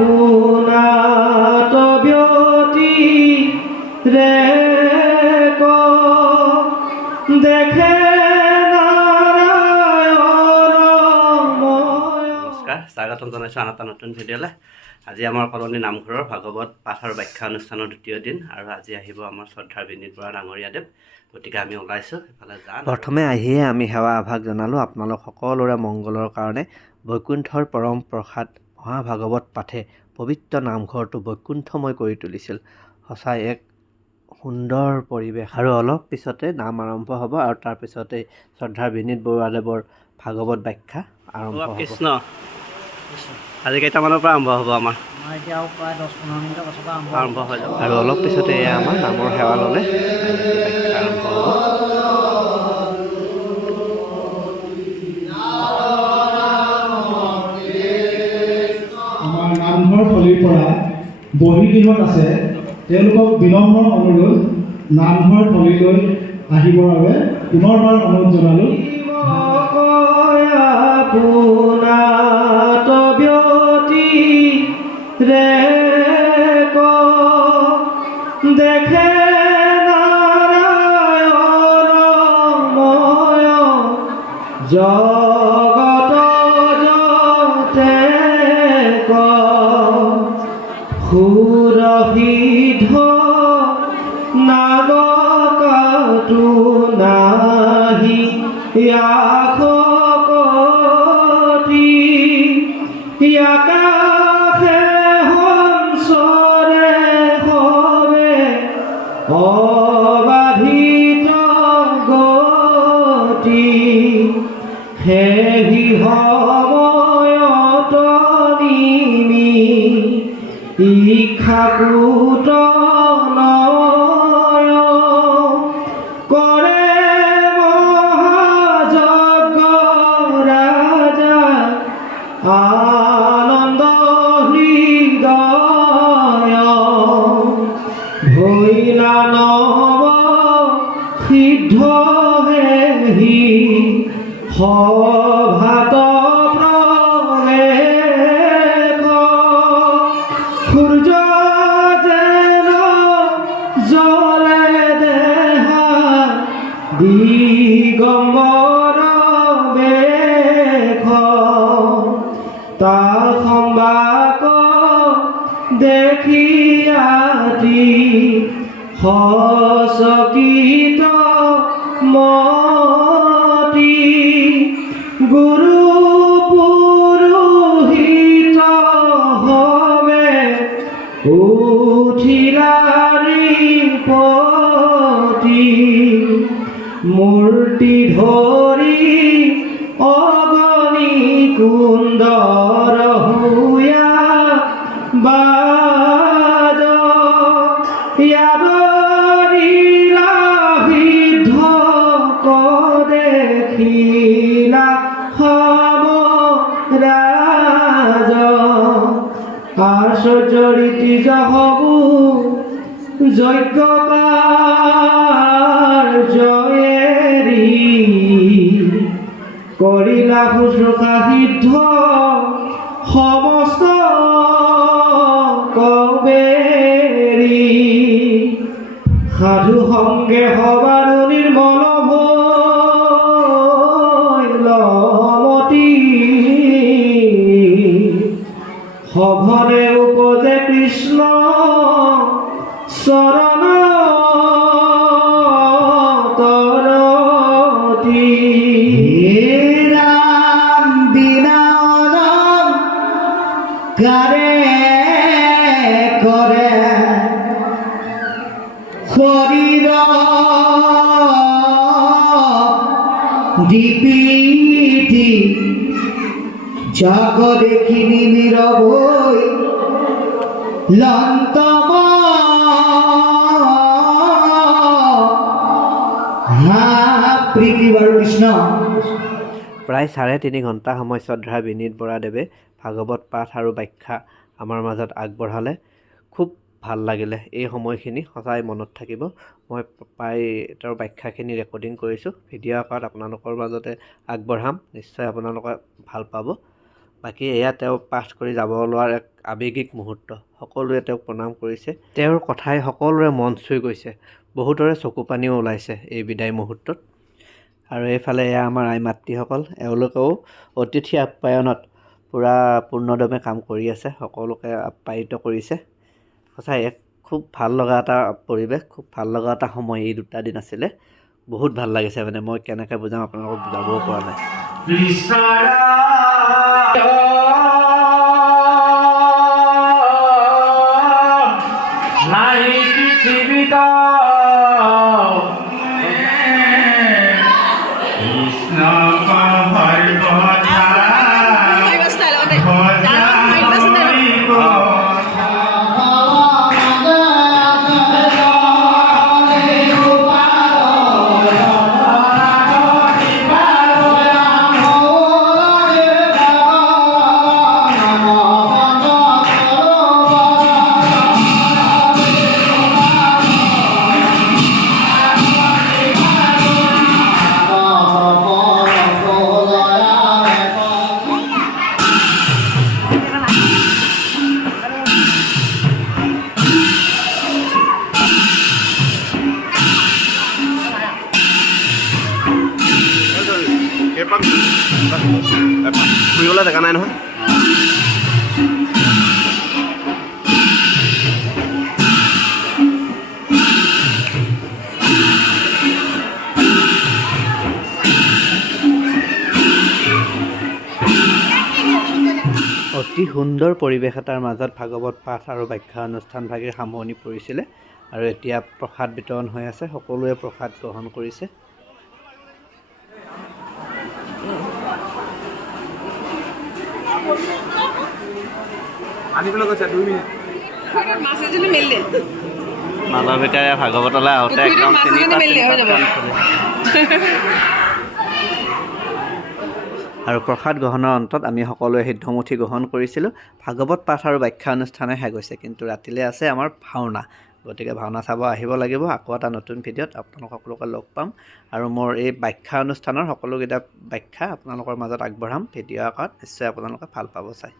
পুনাত ব্যতি ৰে দেখে নমস্কাৰ স্বাগতম জনাইছোঁ আন এটা নতুন ভিডিঅ'লৈ। আজি আমাৰ কলনী নামঘৰৰ ভাগৱত পাঠ আৰু ব্যাখ্যা অনুষ্ঠানৰ দ্বিতীয় দিন আৰু আজি আহিব আমাৰ শ্ৰদ্ধাৰ বিনীত বৰা ডাঙৰীয়াদেৱ। গতিকে আমি ওলাইছোঁ সেইফালে যাম। প্ৰথমে আহিয়ে আমি সেৱা আভাস জনালোঁ আপোনালোক সকলোৰে মংগলৰ কাৰণে। বৈকুণ্ঠৰ পৰম প্ৰসাদ মহাভাগৱত পাঠে পবিত্ৰ নামঘৰটো বৈকুণ্ঠময় কৰি তুলিছিল। সঁচাই এক সুন্দৰ পৰিৱেশ। আৰু অলপ পিছতে নাম আৰম্ভ হ'ব আৰু তাৰপিছতে শ্ৰদ্ধাৰ বিনীত বৰুৱাদেৱৰ ভাগৱত ব্যাখ্যা আৰম্ভ হ'ব। কৃষ্ণ আজি কেইটামানৰ পৰা আৰম্ভ হ'ব? আমাৰ এতিয়া প্ৰায় 10-15 মিনিটৰ পাছৰ পৰা আৰম্ভ হৈ যাব আৰু অলপ পিছতে এয়া আমাৰ নামৰ সেৱা ল'লে ব্যাখ্যা আৰম্ভ হ'ব। আমাৰ নামঘৰ থলীৰ পৰা বহিগৃহত আছে তেওঁলোকক বিনম্ৰ অনুৰোধ নামঘৰ থলীলৈ আহিবৰ বাবে পুনৰবাৰ অনুৰোধ জনালোঁ। পুনাত ব্যতি ৰে দেখে নাৰায়ণময় জগত যতে সুৰভিধ নাগকাটো নাহি আকাশে হংসৰে হবে অবাধিত গতি সেহি সময়ত নিমি ইক্ষাকুত কৰে মহাযজ্ঞ ৰাজা আনন্দ হৃদয় ভৈলা নব সিদ্ধ হেহি সভাত প্ৰৱেশ সূৰ্য যেন জলে দেহা দিগম্বৰ বেশ তা সম্বাক দেখি আতি সচকিত মতি গুৰু পুৰোহিত হবে উঠিলাৰি পতি মূৰ্তি ধৰি অগণি কুন্দৰ হুয়া বাজ ইয়াদৰিলা সিদ্ধ দেখিলা হব ৰাজ আশ্চৰ্যৰীতি যাহবু যজ্ঞকাৰ্যয়েৰি কৰিলা শুশ্ৰূষা সিদ্ধ সমস্ত কবেৰি সাধু সংগে সবাৰো নিৰ্মল ভৈলমতি সঘনে উপজে কৃষ্ণ চৰণ তৰতি ৰাম বিনাদম গাৰে কৰে শৰীৰ দীপিতি জগ দেখিনি নীৰৱ হৈ লন্তম প্ৰীতি বাৰু কৃষ্ণ। প্ৰায় 3.5 ঘণ্টা সময় শ্ৰদ্ধাৰ বিনীত বৰাদেৱে ভাগৱত পাঠ আৰু ব্যাখ্যা আমাৰ মাজত আগবঢ়ালে। খুব ভাল লাগিলে এই সময়খিনি, সঁচাই মনত থাকিব। মই প্ৰায় তেওঁৰ ব্যাখ্যাখিনি ৰেকৰ্ডিং কৰিছোঁ, ভিডিঅ' আকাৰত আপোনালোকৰ মাজতে আগবঢ়াম, নিশ্চয় আপোনালোকে ভাল পাব। বাকী এয়া তেওঁ পাঠ কৰি যাব লোৱাৰ এক আৱেগিক মুহূৰ্ত। সকলোৱে তেওঁক প্ৰণাম কৰিছে। তেওঁৰ কথাই সকলোৰে মন চুই গৈছে। বহুতৰে চকু পানীও ওলাইছে এই বিদায় মুহূৰ্তত। আৰু এইফালে এয়া আমাৰ আই মাতৃসকল, এওঁলোকেও অতিথি আপ্যায়নত পূৰা পূৰ্ণদমে কাম কৰি আছে। সকলোকে আপ্যায়িত কৰিছে। সঁচাই এক খুব ভাল লগা এটা পৰিৱেশ, খুব ভাল লগা এটা সময় এই 2টা দিন আছিলে। বহুত ভাল লাগিছে মানে, মই কেনেকৈ বুজাম আপোনালোকক বুজাবও পৰা নাই। ফুৰিবলৈ দেখা নাই নহয়। অতি সুন্দৰ পৰিৱেশ এটাৰ মাজত ভাগৱত পাঠ আৰু ব্যাখ্যা অনুষ্ঠানভাগিৰ সামৰণি পৰিছিলে। আৰু এতিয়া প্ৰসাদ বিতৰণ হৈ আছে। সকলোৱে প্ৰসাদ গ্ৰহণ কৰিছে। আনিবলৈ কৈছে 2 মিনিট। মাধৱ ভিকাৰীয়ে ভাগৱতলৈ আহোঁতে একদম আৰু প্ৰসাদ গ্ৰহণৰ অন্তত আমি সকলোৱে সিদ্ধমুঠি গ্ৰহণ কৰিছিলোঁ। ভাগৱত পাঠ আৰু ব্যাখ্যা অনুষ্ঠানে শেষ হৈছে, কিন্তু ৰাতিলৈ আছে আমাৰ ভাওনা। গতিকে ভাওনা চাব আহিব লাগিব। আকৌ এটা নতুন ভিডিঅ'ত আপোনালোক সকলোকে লগ পাম। আৰু মোৰ এই ব্যাখ্যা অনুষ্ঠানৰ সকলোকেইটা ব্যাখ্যা আপোনালোকৰ মাজত আগবঢ়াম ভিডিঅ' আকাৰত। নিশ্চয় আপোনালোকে ভাল পাব চাই।